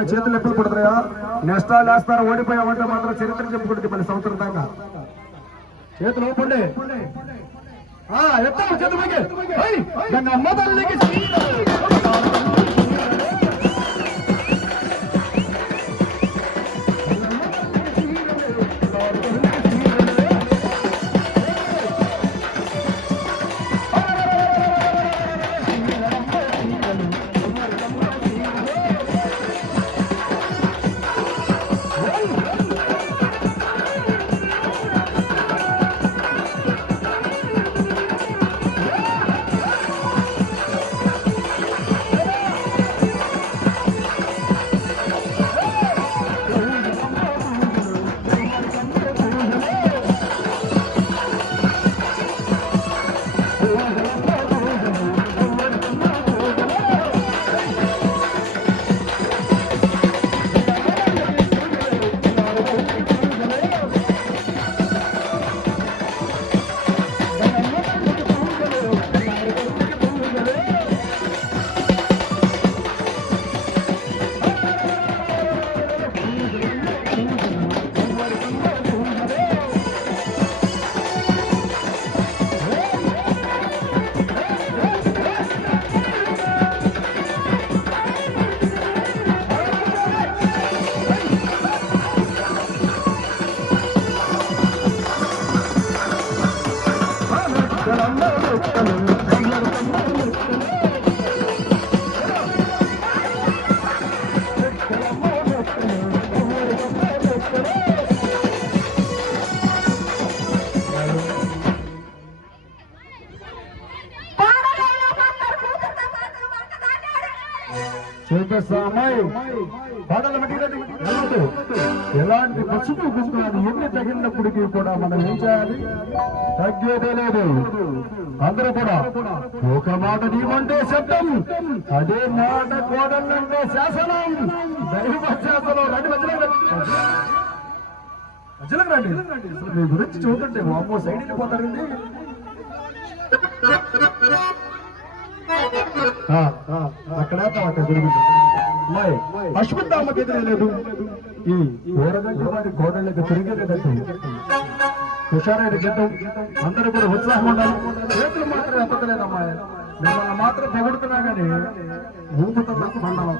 ఏమమ్మా చేతులు ఎప్పుడు పడుతున్నాయా? నష్టాలు వేస్తారా? ఓడిపోయామంటే మాత్రం చరిత్ర చెప్పుకుంటుంది 10 సంవత్సరం దాకా. చేతులు ఓపండి. ఎత్తారు చేతులకి అమ్మ తల్లికి. ఎలాంటి పసుపు కుంకుమలు ఎన్ని తగిలినప్పటికీ కూడా మనం ఏం చేయాలి? తగ్గేదే లేదు. అందరూ కూడా ఒక మాట నీవంటే శబ్దం, అదే మాట కోడళ్ళంటే శాసనం. దైవ శాసనం. రండి మీ గురించి చూడండి. వామో సైడ్ వెళ్ళిపోతారండి. అక్కడ అశ్వత్థామకి లేదు. ఈ ఓరగంట వారి కోడళ్ళకి తిరిగేలేదండి. హుషారైన గీతం. అందరూ కూడా ఉత్సాహం ఉండాలి. చేతులు మాత్రం ఎత్తలేదమ్మా. మిమ్మల్ని మాత్రం పొగుడుతున్నా కానీ ఊపుతున్నా మండలం.